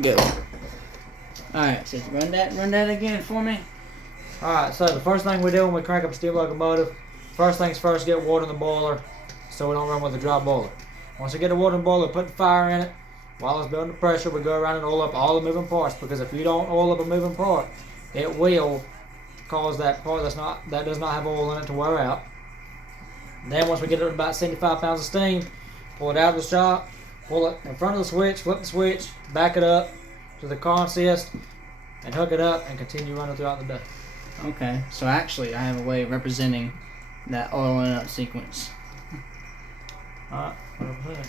Go. Alright, so run that again for me. Alright, so the first thing we do when we crank up a steam locomotive, first things first, get water in the boiler so we don't run with a dry boiler. Once we get the water in the boiler, put the fire in it. While it's building the pressure, we go around and oil up all the moving parts, because if you don't oil up a moving part, it will cause that part that does not have oil in it to wear out. Then once we get it to about 75 pounds of steam, pull it out of the shop, pull it in front of the switch, flip the switch, back it up to the consist, and hook it up and continue running throughout the day. Okay, so actually I have a way of representing that oiling up sequence. Alright, 100%.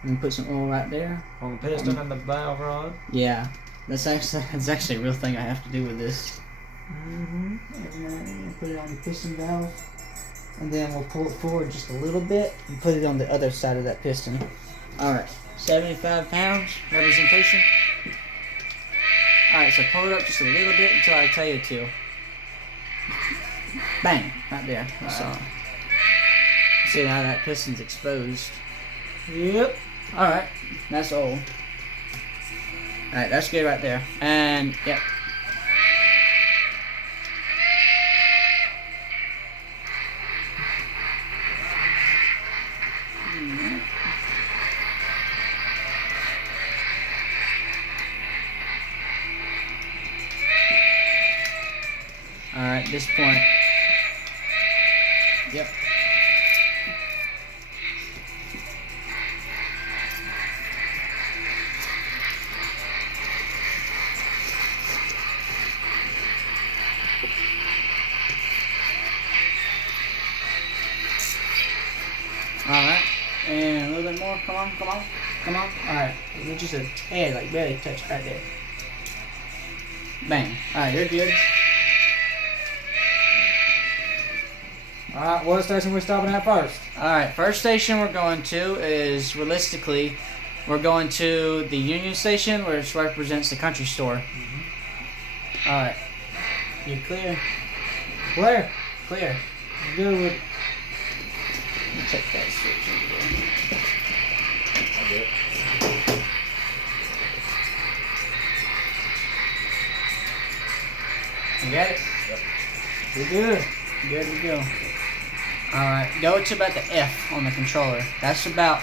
I'm gonna put some oil right there. On the piston and the valve rod. Yeah, that's actually a real thing I have to do with this. Mm-hmm. And put it on the piston valve, and then we'll pull it forward just a little bit and put it on the other side of that piston. Alright, 75 pounds representation. Alright, so pull it up just a little bit until I tell you to. Bang! Right there. That's all. See how that piston's exposed. Yep. Alright, that's all. Alright, that's good right there. And, yep. Alright, this point. Yep. Alright, and a little bit more. Come on, come on, come on. Alright, just a tad, like barely touch right there. Bang. Alright, you're good. Alright, what station we stopping at first? Alright, first station we're going to is, realistically, we're going to the Union Station, which represents the country store. Mm-hmm. Alright. You clear? Clear. Clear. Good with. Let me check that switch over there. I get it. You got it? Yep. We're good. Good to go. Alright, go to about the F on the controller. That's about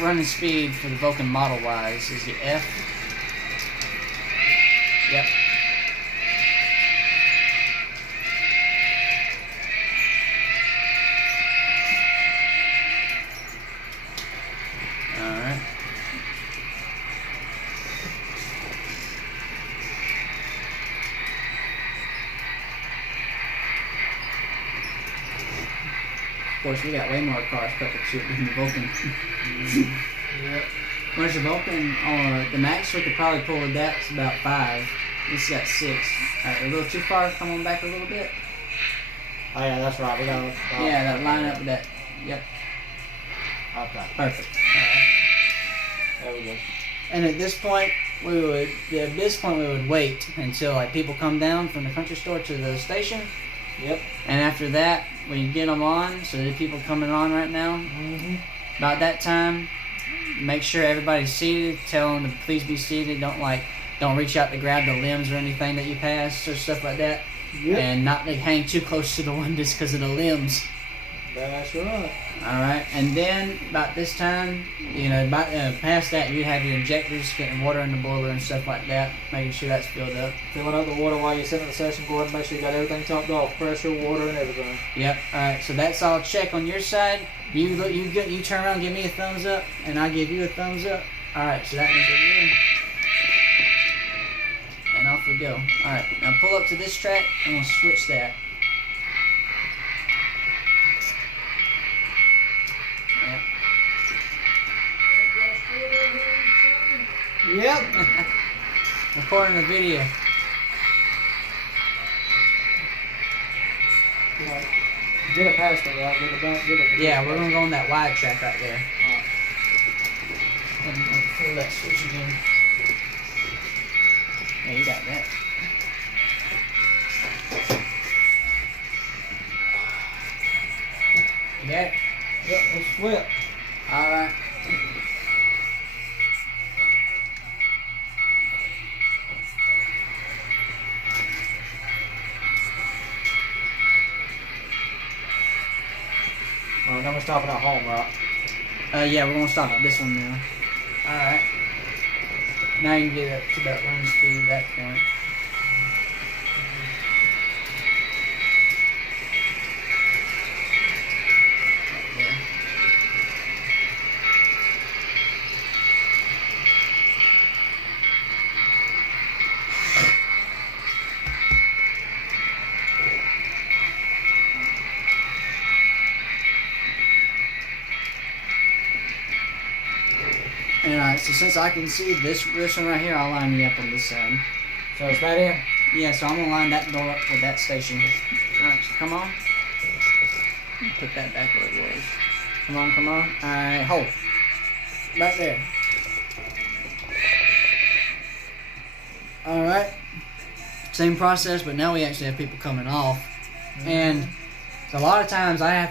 running speed for the Vulcan model wise, is the F. Yep. Alright. Of course, we got way more cars cut to shit than the Vulcan. Yep. Where's the Vulcan? The max we could probably pull with that's about 5. This got 6. Alright, a little too far. Come on back a little bit. Oh yeah, that's right. We got. Yeah, that line up with that. Yep. Okay. Perfect. Alright. There we go. And at this point, we would wait until like people come down from the country store to the station. Yep. And after that, we get them on. So the people coming on right now. Mm-hmm. About that time, make sure everybody's seated. Tell them to please be seated. Don't reach out to grab the limbs or anything that you pass or stuff like that. Yep. And not to hang too close to the windows because of the limbs. That's right. Alright, and then about this time, past that, you have your injectors getting water in the boiler and stuff like that, making sure that's filled up. Filling up the water while you're sitting in the session. Go ahead and make sure you got everything topped off, pressure, water, and everything. Yep. Alright, so that's all check on your side. You turn around, give me a thumbs up, and I give you a thumbs up. Alright, so that means we're good. And off we go. Alright, now pull up to this track, and we'll switch that. Yep. Recording the video. Get it past it, right? Get it. Yeah, we're gonna go on that wide track right there. Alright. And pull that switch again. Yeah, you got that. You got it? Yep, let's flip. Alright. stopping at home, right? Yeah, we're gonna stop at this one now. Alright. Now you can get up to that run speed at that point. Alright, so since I can see this one right here, I'll line you up on this side. So is that in? Yeah, so I'm gonna line that door up with that station. Alright, so come on. Put that back where it was. Come on, come on. Alright, hold. Right there. Alright. Same process, but now we actually have people coming off. And so a lot of times I have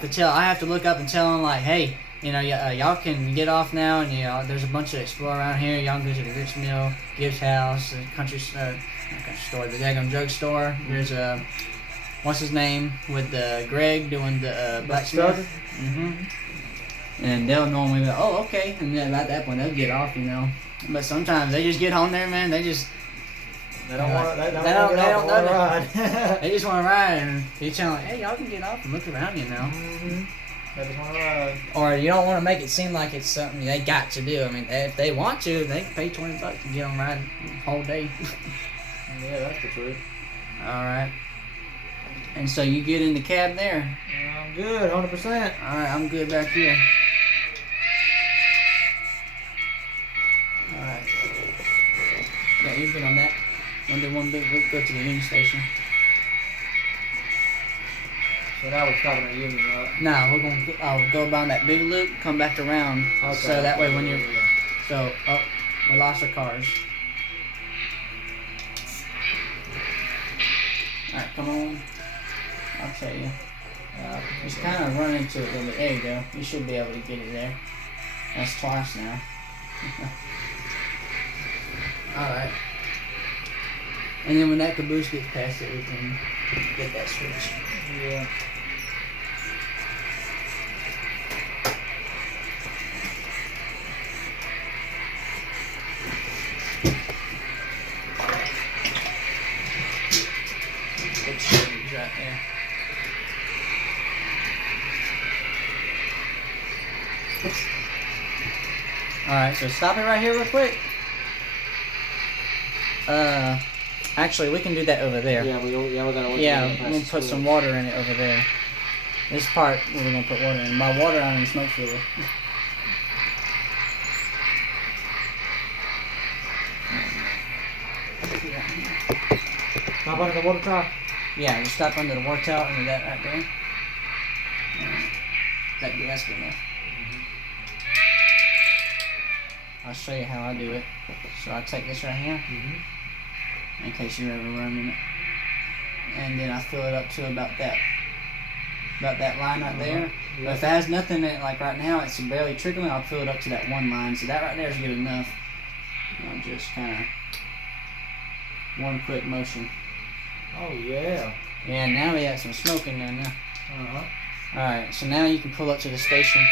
to look up and tell them like, hey, you know, y'all can get off now, and there's a bunch of explore around here. Y'all can go to the Rich Mill, Gibbs House, the country store, the daggone drugstore. There's what's his name with Greg doing the blacksmith. And they'll normally be like, oh, okay, and then at that point they'll get off, you know. But sometimes they just get on there, man. They just don't want to ride. They just want to ride, and you tell them, hey, y'all can get off and look around, you know. They just want to ride. Or you don't want to make it seem like it's something they got to do. I mean, if they want to, they can pay $20 and get on ride the whole day. Yeah, that's the truth. All right. And so you get in the cab there. I'm good, 100%. All right, I'm good back here. All right. Yeah, you've been on that. We'll go to the Union Station. So now we're stopping at Union, right? Nah, we're gonna go down that big loop, come back around. Okay. So that way when you're, so we lost our cars. All right, come on. I'll tell you. Just kind of run into it a little bit. There you go. You should be able to get it there. That's twice now. All right. And then when that caboose gets past it, we can get that switch. Yeah. Right there. Alright, so stop it right here real quick. Actually, we can do that over there. Yeah, we gotta. Yeah, we're gonna put some water in it over there. This part we're gonna put water in. By water, I mean smoke fluid. Stop under the water tower? Yeah, just stop under the water tower, under that right there. That's good enough. I'll show you how I do it. So I take this right here, in case you're ever running it, and then I fill it up to about that line right there. But if it has nothing in it, like right now, it's barely trickling, I'll fill it up to that one line. So that right there is good enough. I'll just kind of one quick motion. Oh yeah. Yeah, now we have some smoke in there now. Alright, so now you can pull up to the station.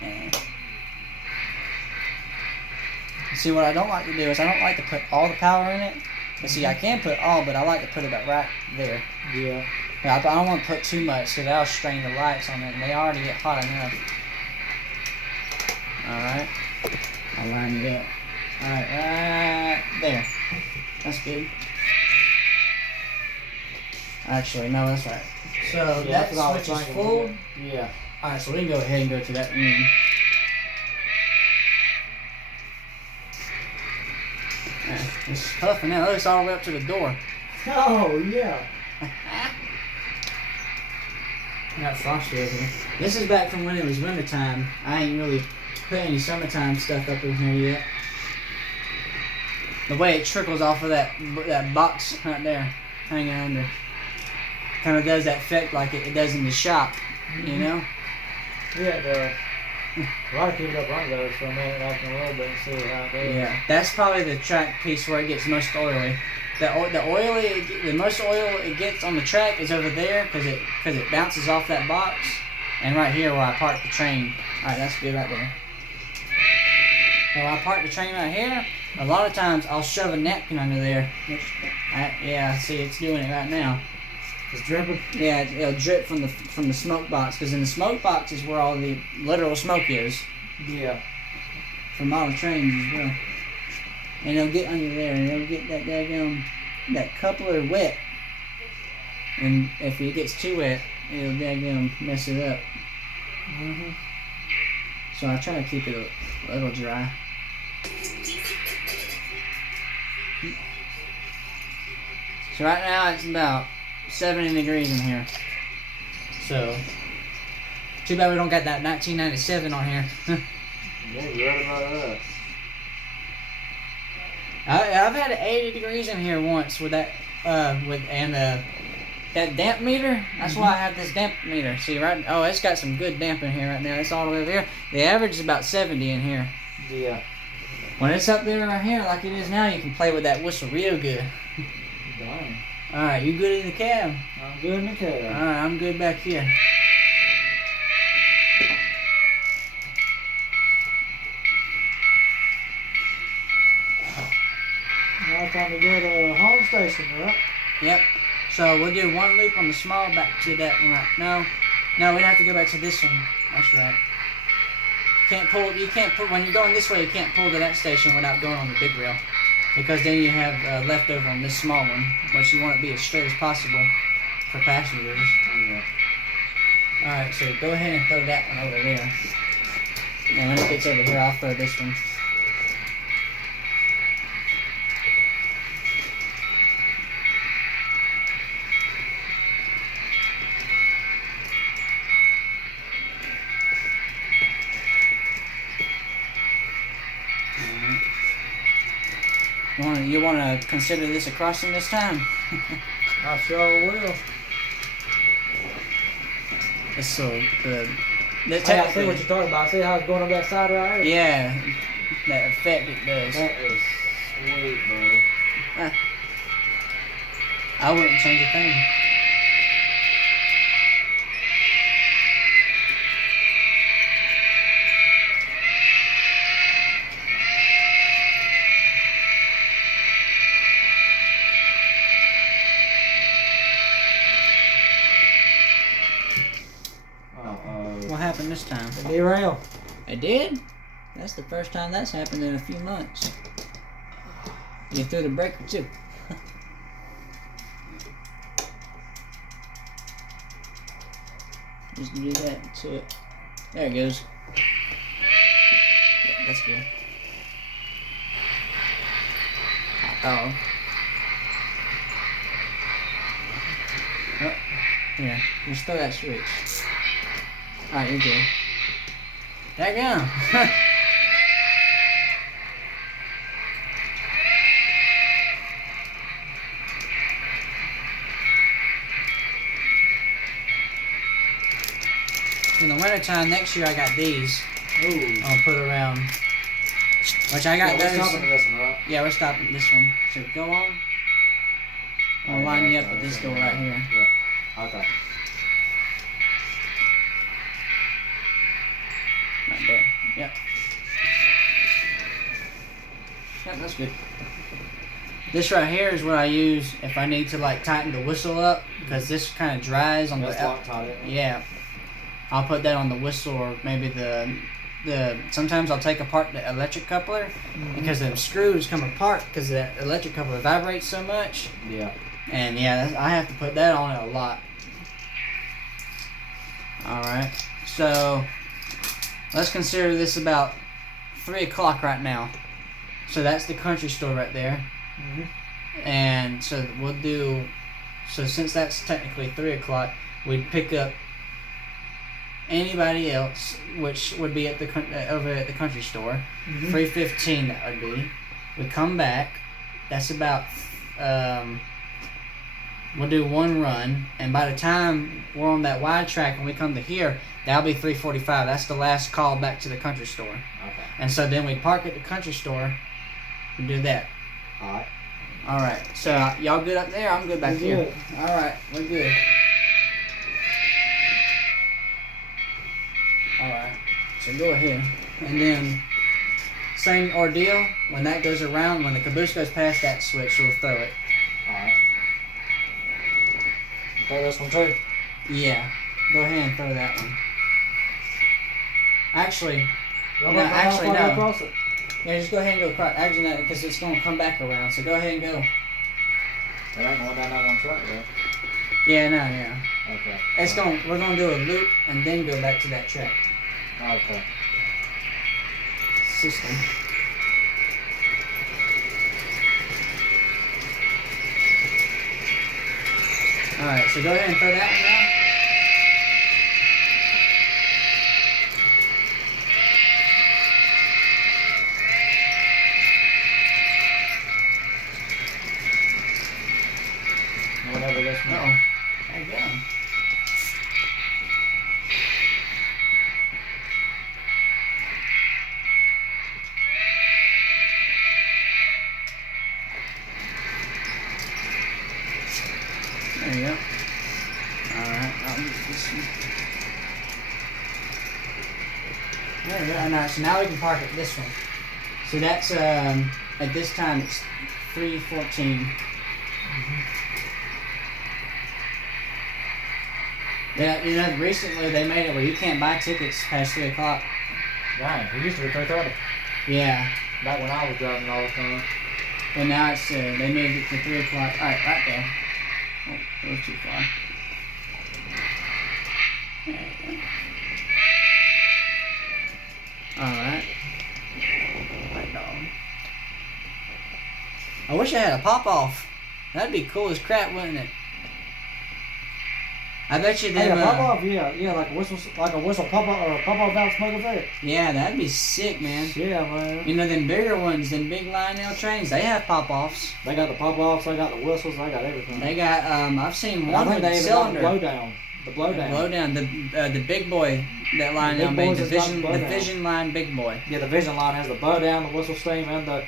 And see, what I don't like to do is I don't like to put all the power in it. But see, I can put all, but I like to put it about right there. Yeah. I don't want to put too much because that'll strain the lights on it, and they already get hot enough. Alright. I'll line it up. Alright, right there. That's good. Actually, no, that's right. So that switch is full. Yeah. Alright, so we can go ahead and go to that room. It's puffing out. It's all the way up to the door. Oh, yeah. I got frosty over here. This is back from when it was wintertime. I ain't really put any summertime stuff up in here yet. The way it trickles off of that box right there, hanging under, kind of does that effect like it does in the shop, you know? Yeah, a lot of people up under there for a minute, after a little bit, and see how it goes. Yeah, that's probably the track piece where it gets most oily. the most oil it gets on the track is over there because it bounces off that box, and right here where I park the train. All right, that's good right there. So I park the train right here. A lot of times I'll shove a napkin under there. Yeah, see, it's doing it right now. It's dripping. Yeah, it'll drip from the smoke box, because in the smoke box is where all the literal smoke is. Yeah. From all the trains as well. And it'll get under there, and it'll get that coupler wet. And if it gets too wet, it'll mess it up. Mhm. So I try to keep it a little dry. So right now it's about 70 degrees in here. So too bad we don't got that 1997 on here. Yeah, you're right about that. I've had it 80 degrees in here once with that that damp meter. That's why I have this damp meter. See, right? Oh, it's got some good damp in here right now. It's all the way over here. The average is about 70 in here. Yeah. When it's up there right here like it is now, you can play with that whistle real good. Dang. All right, you good in the cab? I'm good in the cab. All right, I'm good back here. Now time to go to home station, right? Yep. So we'll do one loop on the small back to that one. Right? No, we'd have to go back to this one. That's right. You can't pull when you're going this way. You can't pull to that station without going on the big rail, because then you have leftover on this small one, which you want it to be as straight as possible for passengers. Yeah. All right, so go ahead and throw that one over there. And when it gets over here, I'll throw this one. You want to consider this a crossing this time? I sure will. So I see what you're talking about. See how it's going up that side right here? Yeah, that effect it does. That is sweet, buddy. I wouldn't change a thing. What happened this time? The derail. It did? That's the first time that's happened in a few months. You threw the breaker too. Just do that to it. There it goes. Yeah, that's good. Hot dog. Oh, here. Just throw that switch. Alright, you're good. Daggone. In the wintertime, next year I got these. Ooh. I'll put around. Which I got We're those. stopping this one, right? Yeah, we're stopping this one. So go on. I'll line you up with this door right here. Yeah. Okay. Right there. Yep. Yep, that's good. This right here is what I use if I need to like tighten the whistle up, because this kind of dries on That's the Loctite. Yeah. I'll put that on the whistle, or maybe the sometimes I'll take apart the electric coupler, because the screws come apart because the electric coupler vibrates so much. Yeah. And yeah, I have to put that on it a lot. Alright, so let's consider this about 3 o'clock right now. So that's the country store right there. And so we'll do, so since that's technically 3 o'clock, we'd pick up anybody else, which would be at the over at the country store. 3:15 that would be. We come back. That's about we'll do one run, and by the time we're on that wide track and we come to here, that'll be 3:45. That's the last call back to the country store. Okay. And so then we park at the country store and do that. Alright. Alright, so y'all good up there? I'm good back here. Good. Alright, we're good. Alright, so go ahead. And then, same ordeal. When that goes around, when the caboose goes past that switch, we'll throw it. Alright. Throw this one too? Yeah, go ahead and throw that one. Actually, No. Across it. Yeah, just go ahead and go across. Actually, no, because it's going to come back around. So go ahead and go. It ain't going down that one track, though. Yeah, no, yeah. Okay. We're gonna do a loop and then go back to that track. Okay. System. All right, so go ahead and throw that one down. Whatever this one. Uh-oh. There you go. There you go. Alright, I'll use this one. There we go. Alright, so now we can park at this one. So that's, at this time it's 3:14. Yeah, you know, recently they made it where you can't buy tickets past 3 o'clock. Dang, it used to be 3:30. Yeah. Back when I was driving all the time. But now it's, they moved it to 3 o'clock. Alright, right there. Oh, it was too far. There you go. Alright. Right dog. I wish I had a pop-off. That'd be cool as crap, wouldn't it? I bet you Hey, them. a pop off, yeah, like a whistle pop off or a pop off valve smoke effect. Yeah, that'd be sick, man. Yeah, man. You know, them bigger ones, them big Lionel trains, they have pop-offs. They got the pop offs, they got the whistles, they got everything. They got, I've seen And one I with think a they cylinder. even got the blowdown. Blowdown, the big boy that Lionel made, the blowdown. Vision line big boy. Yeah, the Vision line has the blowdown, the whistle steam, and the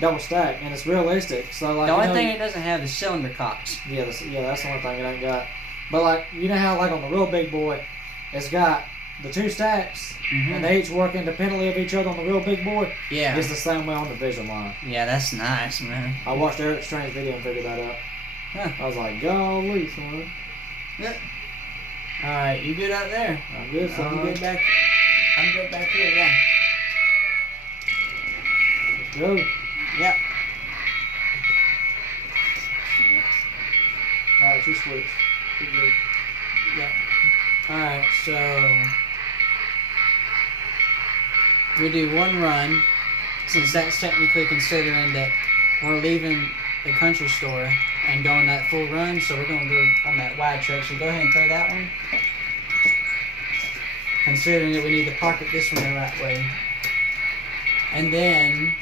double stack, and it's realistic. So like The only thing it doesn't have is cylinder cocks. Yeah, that's the only thing it ain't got. But like, you know how like on the real big boy, it's got the 2 stacks, and they each work independently of each other on the real big boy. Yeah. It's the same way on the Vision line. Yeah, that's nice, man. I watched Eric Strange's video and figured that out. Huh. I was like, golly, son. Yeah. All right, you good out there? I'm good, son. I'm good back. I'm good back here. Yeah. Let's go. Yep. Alright, you switch. Yep. All right, so we do one run, since that's technically considering that we're leaving the country store and going that full run, so we're going to go on that wide track. So go ahead and throw that one. Considering that we need to park it this one the right way. And then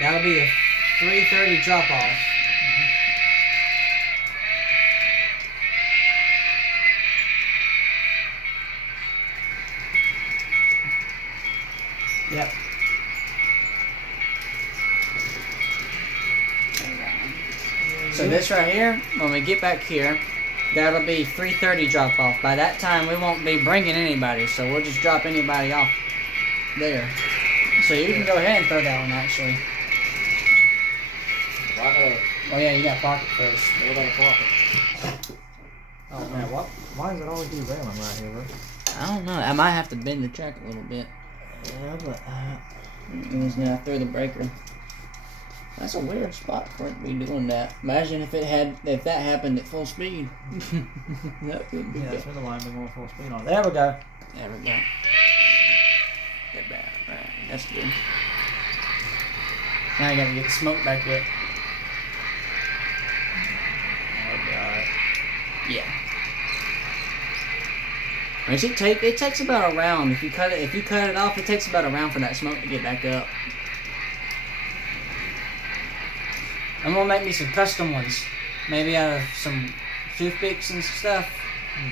that'll be the 3:30 drop off. Yep. So this right here, when we get back here, that'll be 3:30 drop off. By that time, we won't be bringing anybody, so we'll just drop anybody off there. So you can go ahead and throw that one, actually. Oh yeah, you got pocket first. What about a pocket? Oh man, why does it always do railing right here, bro? I don't know. I might have to bend the track a little bit. Yeah, but It was now through the breaker. That's a weird spot for it to be doing that. Imagine if that happened at full speed. That would be yeah, good. that's when the line been going full speed on. There we go. There we go. Get back. Right. That's good. Now I gotta get the smoke back up. That'll be alright. Yeah. Which it takes about a round. If you cut it off, it takes about a round for that smoke to get back up. I'm gonna make me some custom ones. Maybe out of some toothpicks and stuff.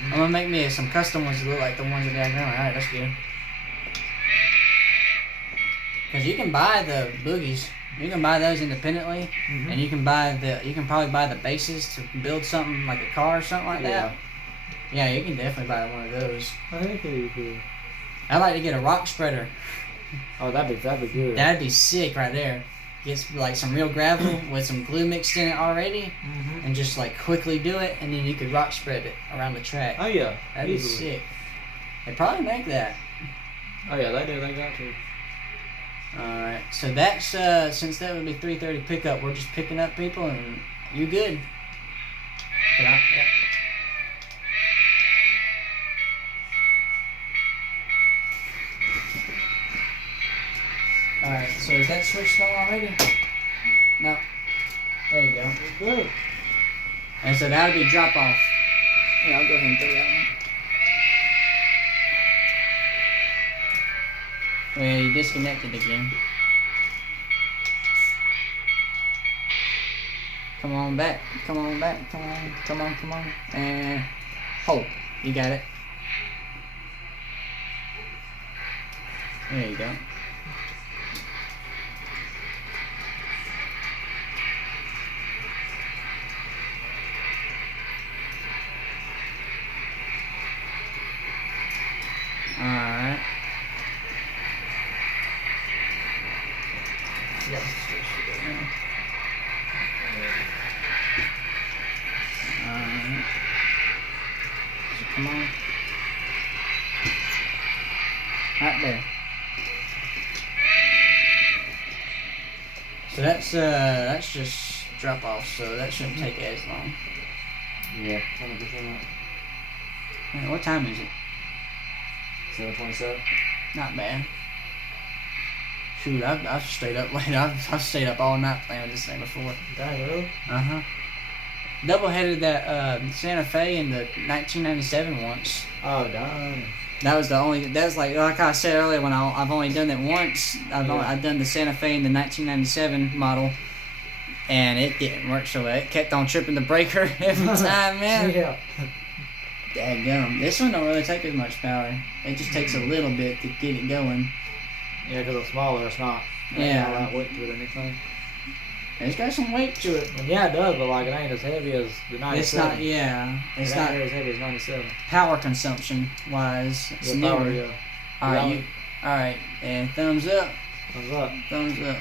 I'm gonna make me some custom ones that look like the ones in the agrirama. Alright, that's good. Because you can buy the boogies. You can buy those independently, and you can probably buy the bases to build something like a car or something like that. Yeah, you can definitely buy one of those. I think you could. I'd like to get a rock spreader. Oh, that'd be good. That'd be sick right there. Get like some real gravel with some glue mixed in it already, and just like quickly do it, and then you could rock spread it around the track. Oh yeah, that'd be sick. They probably make that. Oh yeah, they do. They got to. Alright, so that's, since that would be 3:30 pickup, we're just picking up people and you good. Yeah. Alright, so is that switched on already? No. There you go. Good. And so that would be drop off. Yeah, I'll go ahead and throw that one. Well, you disconnected again. Come on back. Come on back. Come on. Come on. Come on. And hold. You got it. There you go. Alright. Yep. Alright. So come on. Right there. So that's just drop off, so that shouldn't take as long. Yeah, 100%. Man, what time is it? 7:27. Not bad. Shoot, I've stayed up late. I've stayed up all night playing with this thing before. Dang, really? Uh-huh. Double-headed that Santa Fe in the 1997 once. Oh, darn. That was the only. That's like I said earlier. When I've only done it once. I've done the Santa Fe in the 1997 model, and it didn't work so well. It kept on tripping the breaker every time, man. Yeah. Dadgum. This one don't really take as much power. It just takes a little bit to get it going. Yeah, because it's smaller. It's not. Yeah. Not a lot of weight to it or anything. It's got some weight to it. And yeah, it does, but like it ain't as heavy as the 97. It's not. Yeah. It's not as heavy as 97. power consumption wise. It's Yeah, newer. power, yeah. All right. Yeah. All right. And thumbs up. Thumbs up. Thumbs up.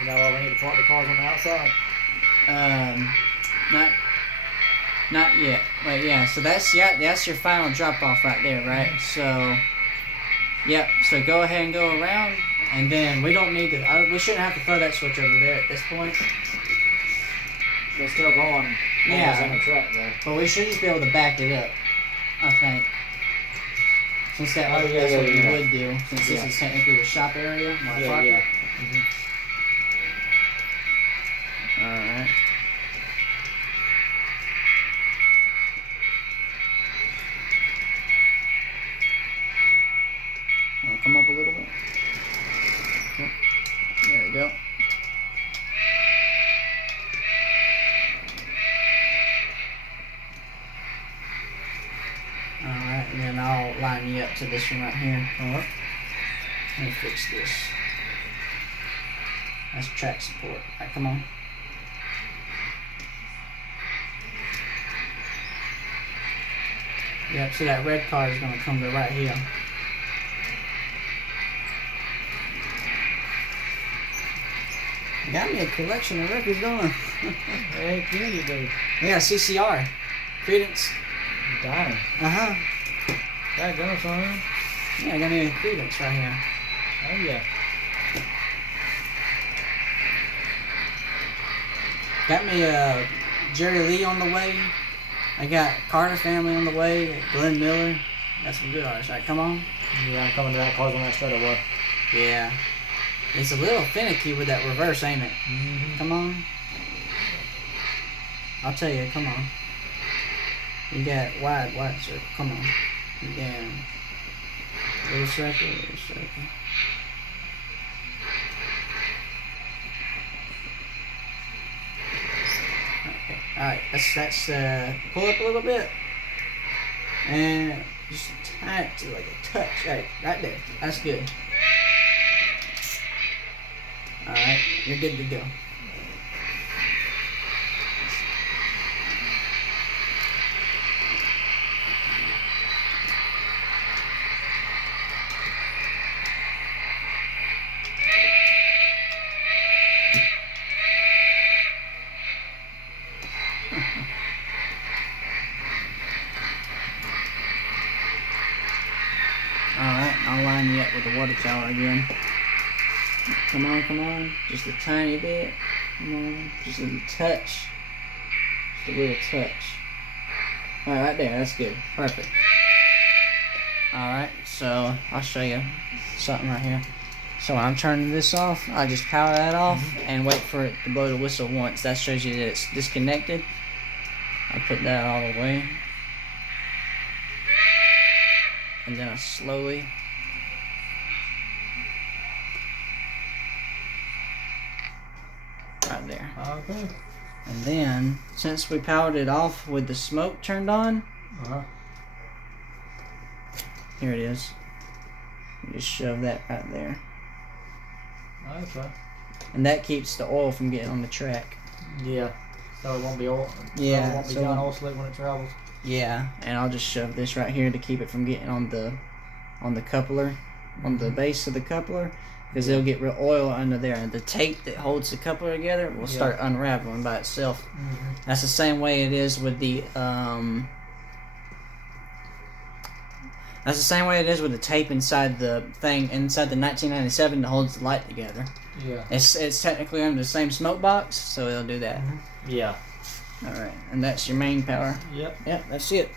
You know why we need to park the cars on the outside? Not yet. Wait, yeah. So that's your final drop off right there, right? So, yep. So go ahead and go around, and then we don't need to. We shouldn't have to throw that switch over there at this point. They're still going. Yeah. On the track there. But we should just be able to back it up, I think. Since that's what you would do, since this is technically the shop area. Yeah. Alright. Come up a little bit. Yep. There we go. Alright, and then I'll line you up to this one right here. Alright. Let me fix this. That's track support. Alright, come on. Yep, so that red car is going to come to right here. Got me a collection of records going. Hey, yeah, you do. We got CCR. Credence. Darn. Uh-huh. That goes, son. Yeah, I got me a Credence right here. Oh, yeah. Got me a Jerry Lee on the way. I got Carter Family on the way. Glenn Miller. Got some good artists. Right, come on. Yeah, I'm coming to that car's on that straight away. Yeah. It's a little finicky with that reverse, ain't it? Mm-hmm. Come on. I'll tell you, come on. You got wide circle. Come on. Then little circle. Alright, that's pull up a little bit. And just tie it to like a touch. Right there. That's good. Alright, you're good to go. Alright, I'll line you up with the water tower again. Come on. Just a tiny bit. Come on. Just a little touch. Just a little touch. Alright, right there. That's good. Perfect. Alright, so I'll show you something right here. So when I'm turning this off, I just power that off and wait for it to blow the whistle once. That shows you that it's disconnected. I put that all the way. And then I slowly right there. Okay. And then since we powered it off with the smoke turned on, here it is. You just shove that right there. Okay. And that keeps the oil from getting on the track. Yeah. So it won't be oil. Yeah. So it won't be John oil slick when it travels. Yeah, and I'll just shove this right here to keep it from getting on the coupler, on the base of the coupler, because it'll get real oil under there, and the tape that holds the coupler together will start unraveling by itself. That's the same way it is with the that's the same way it is with the tape inside the thing, inside the 1997 that holds the light together. Yeah. It's technically under the same smoke box, so it'll do that. Yeah. Alright, and that's your main power. Yep. Yep, that's it.